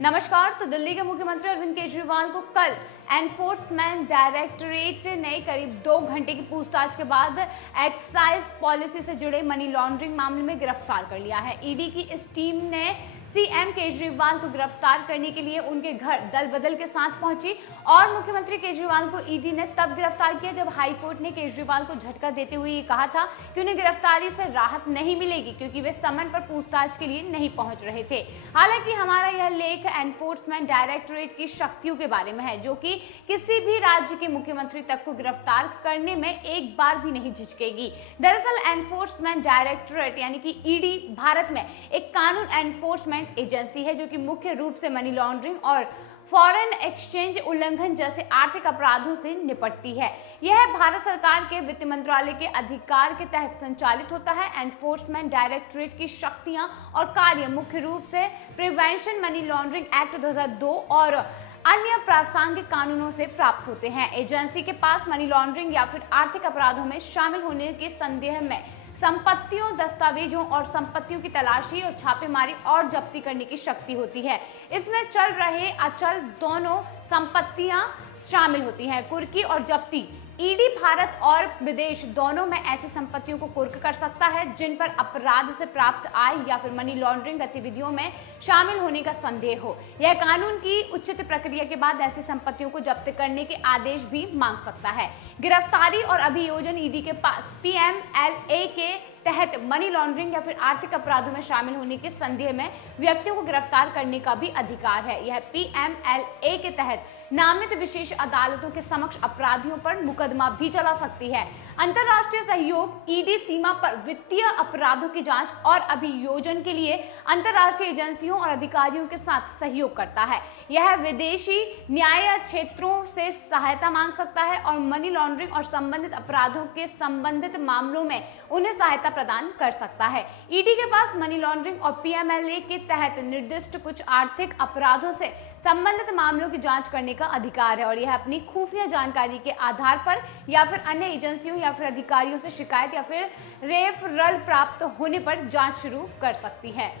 नमस्कार। तो दिल्ली के मुख्यमंत्री अरविंद केजरीवाल को कल एनफोर्समेंट डायरेक्टरेट ने करीब 2 घंटे की पूछताछ के बाद एक्साइज पॉलिसी से जुड़े मनी लॉन्ड्रिंग मामले में गिरफ्तार कर लिया है। ईडी की इस टीम ने सीएम केजरीवाल को गिरफ्तार करने के लिए उनके घर दल बदल के साथ पहुंची और मुख्यमंत्री केजरीवाल को ईडी ने तब गिरफ्तार किया जब हाईकोर्ट ने केजरीवाल को झटका देते हुए ये कहा था कि उन्हें गिरफ्तारी से राहत नहीं मिलेगी क्योंकि वे समन पर पूछताछ के लिए नहीं पहुंच रहे थे। हालांकि हमारा यह लेख एनफोर्समेंट डायरेक्टरेट की शक्तियों के बारे में है, जो कि किसी भी राज्य के मुख्यमंत्री तक को गिरफ्तार करने में एक बार भी नहीं झिझकेगी। दरअसल एनफोर्समेंट डायरेक्टरेट यानी कि ईडी भारत में एक कानून एनफोर्समेंट एजेंसी है जो कि मुख्य रूप से मनी लॉन्ड्रिंग और फॉरेन एक्सचेंज उल्लंघन जैसे आर्थिक अपराधों से निपटती है। यह भारत सरकार के वित्त मंत्रालय के अधिकार के तहत संचालित होता है। एनफोर्समेंट डायरेक्टरेट की शक्तियां और कार्य मुख्य रूप से प्रिवेंशन मनी लॉन्ड्रिंग एक्ट 2002 और अन्य प्रासंगिक कानूनों से प्राप्त होते हैं। एजेंसी के पास मनी लॉन्ड्रिंग या फिर आर्थिक अपराधों में शामिल होने के संदेह में संपत्तियों, दस्तावेजों और संपत्तियों की तलाशी और छापेमारी और जब्ती करने की शक्ति होती है। इसमें चल रहे अचल दोनों संपत्तियां शामिल होती हैं। कुर्की और जब्ती ईडी भारत और विदेश दोनों में ऐसी संपत्तियों को कुर्क कर सकता है जिन पर अपराध से प्राप्त आय या फिर मनी लॉन्ड्रिंग गतिविधियों में शामिल होने का संदेह हो। यह कानून की उचित प्रक्रिया के बाद ऐसी संपत्तियों को जब्त करने के आदेश भी मांग सकता है। गिरफ्तारी और अभियोजन ईडी के पास पीएमएलए के तहत मनी लॉन्ड्रिंग या फिर आर्थिक अपराधों में शामिल होने के संदेह में व्यक्तियों को गिरफ्तार करने का भी अधिकार है। यह पीएमएलए के तहत नामित विशेष अदालतों के समक्ष अपराधियों पर मुकदमा भी चला सकती है। अंतर्राष्ट्रीय सहयोग ईडी सीमा पर वित्तीय अपराधों की जांच और अभियोजन के लिए अंतर्राष्ट्रीय एजेंसियों और अधिकारियों के साथ सहयोग करता है। यह विदेशी न्याय क्षेत्रों से सहायता मांग सकता है और मनी लॉन्ड्रिंग और संबंधित अपराधों के संबंधित मामलों में उन्हें सहायता प्रदान कर सकता है। ईडी के पास मनी लॉन्ड्रिंग और पीएमएलए के तहत निर्दिष्ट कुछ आर्थिक अपराधों से संबंधित मामलों की जांच करने का अधिकार है और यह अपनी खुफिया जानकारी के आधार पर या फिर अन्य एजेंसियों या फिर अधिकारियों से शिकायत या फिर रेफरल प्राप्त होने पर जांच शुरू कर सकती है।